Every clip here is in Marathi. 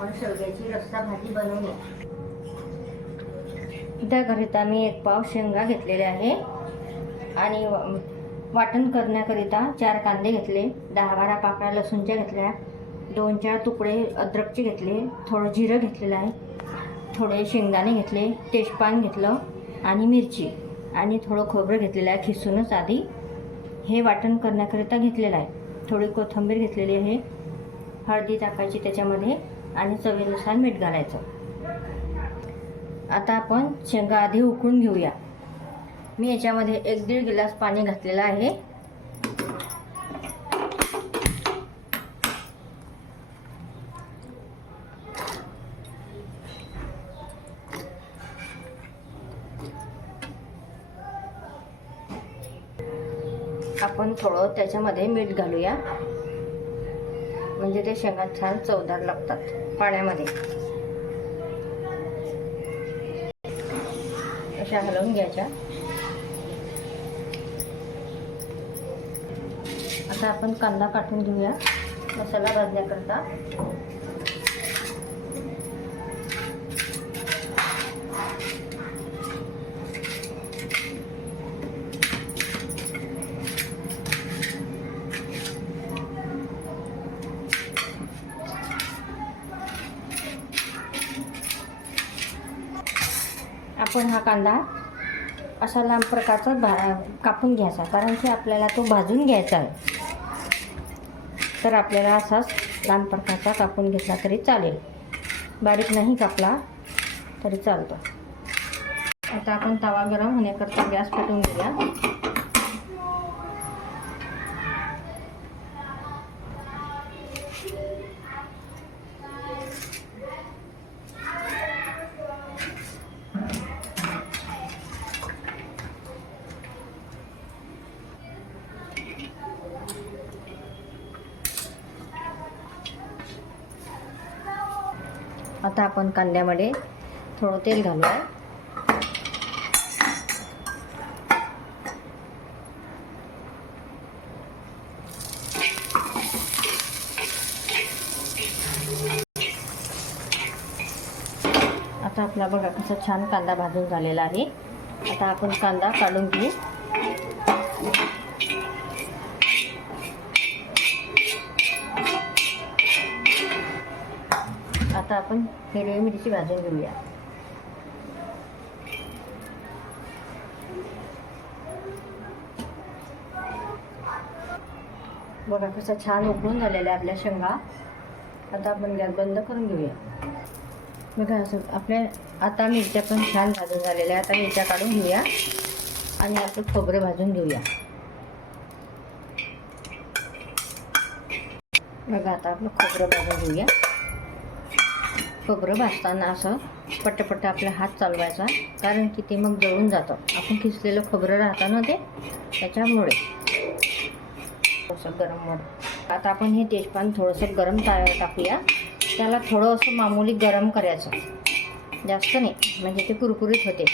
आपण शेवग्याची रस्सा भाजी बनवूया त्याकरिता मी एक पाव शेंगा घेतलेले आहे. आणि वाटण करण्याकरिता चार कांदे घेतले दहा बारा पाकळ्या लसूणच्या घेतल्या दोन चार तुकडे अद्रकचे घेतले थोडं जिरं घेतलेलं आहे थोडे शेंगदाणे घेतले तेजपान घेतलं आणि मिरची आणि थोडं खोबरं घेतलेलं आहे खिसूनच आधी. हे वाटण करण्याकरिता घेतलेलं आहे. थोडी कोथिंबीर घेतलेली आहे. हळदी टाकायची त्याच्यामध्ये. आणि चवीनुसार मीठ घालायचं. आता आपण शेंगा आधी उकळून घेऊया. मी याच्यामध्ये एक दीड गिलास पाणी घातलेलं आहे. आपण थोडं त्याच्यामध्ये मीठ घालूया. म्हणजे ते शेंगा छान चवदार लागतात पाण्यामध्ये. अशा हलवून घ्यायच्या. आता आपण कांदा काटून घेऊया. मसाला भाजण्याकरता आपण हा कांदा असा लांब प्रकारचा भा कापून घ्यायचा. कारण की आपल्याला तो भाजून घ्यायचा आहे. तर आपल्याला असाच लांब प्रकारचा कापून घेतला तरी चालेल. बारीक नाही कापला तरी चालतो. आता आपण तवा गरम होण्याकरता गॅस पेटवून घेऊया. आता आपण कांद्यामध्ये थोडं तेल घालूया. आता आपला बघा कसा छान कांदा भाजून झालेला आहे. आता आपण कांदा काढून घेऊ. आता आपण हिरवी मिरची भाजून घेऊया. बघा कसं छान उकळून झालेलं आहे आपल्या शेंगा. आता आपण गॅस बंद करून घेऊया. बघा असं आपल्या आता मिरच्या पण छान भाजून झालेल्या आहे आता मिरच्या काढून घेऊया. आणि आपलं खोबरं भाजून घेऊया. बघा आता आपलं खोबरं भाजून घेऊया. खोबरं भाजताना असं पट्टपट्ट आपला हात चालवायचा कारण की ते मग जळून जातं. आपण खिसलेलं खोबरं राहतं ना ते त्याच्यामुळे. थोडंसं गरम वर आता आपण हे तेजपान थोडंसं गरम टा टाकूया. त्याला थोडं असं मामूली गरम करायचं. जास्त नाही म्हणजे ते कुरकुरीत होते.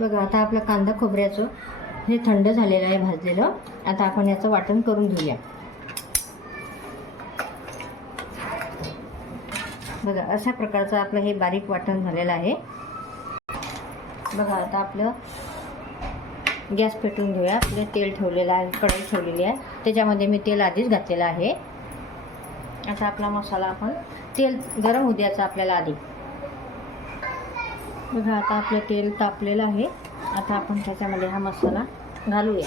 बघा आता आपलं कांदा खोबऱ्याचं हे थंड झालेलं आहे भाजलेलं. आता आपण याचं वाटण करून घेऊया. बघा अशा प्रकारचं आपलं हे बारीक वाटण झालेलं आहे. बघा आता आपलं गॅस पेटवून घेऊया. आपलं तेल ठेवलेलं आहे कढई ठेवलेली आहे. त्याच्यामध्ये मी तेल आधीच घातलेलं आहे. आता आपला मसाला आपण तेल गरम होऊ द्यायचं आपल्याला आधी. बघा आता आपलं तेल तापलेलं आहे. आता आपण त्याच्यामध्ये हा मसाला घालूया.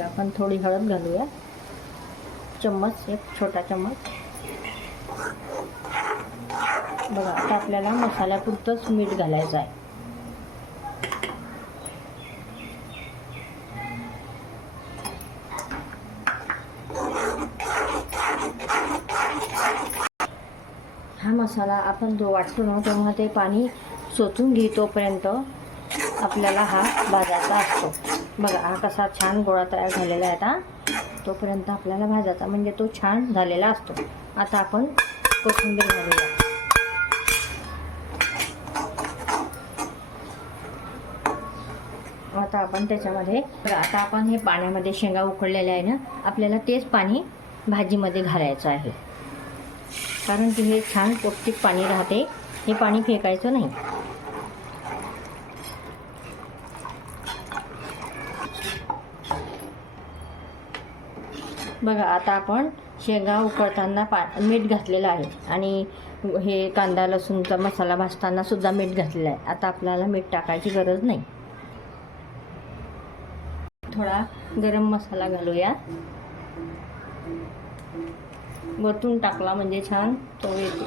बघा, आपण थोडी हळद घालूया. चम्मच एक छोटा चम्मच. बघा आता आपल्याला मसाल्यापुरतंच मीठ घालायचं आहे. हा मसाला आपण जो वाटतो ना तेव्हा ते पाणी सोचून घेतोपर्यंत आपल्याला हा भाजायचा असतो. बघा हा कसा छान गोळा तयार झालेला आहे आता. तोपर्यंत आपल्याला भाजायचा म्हणजे तो छान झालेला असतो. आता आपण कोथिंबीर घालूया. आता आपण त्याच्यामध्ये आता आपण हे पाण्यामध्ये शेंगा उकळलेल्या आहे ना आपल्याला तेच पाणी भाजीमध्ये घालायचं आहे. कारण की हे छान पौष्टिक पाणी राहते. हे पाणी फेकायचं नाही. बघा आता आपण शेंगा उकळताना पा मीठ घातलेलं आहे. आणि हे कांदा लसूणचा मसाला भाजताना सुद्धा मीठ घातलेलं आहे. आता आपल्याला मीठ टाकायची गरज नाही. थोडा गरम मसाला घालूया. वरतून टाकला म्हणजे छान तो येतो.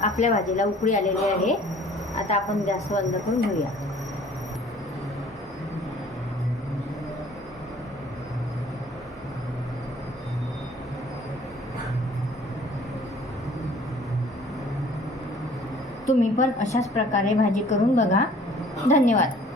आपल्या भाजीला उकळी आलेली आहे. आता आपण गॅस बंद करून घेऊया. तुम्ही पण अशाच प्रकारे भाजी करून बघा. धन्यवाद.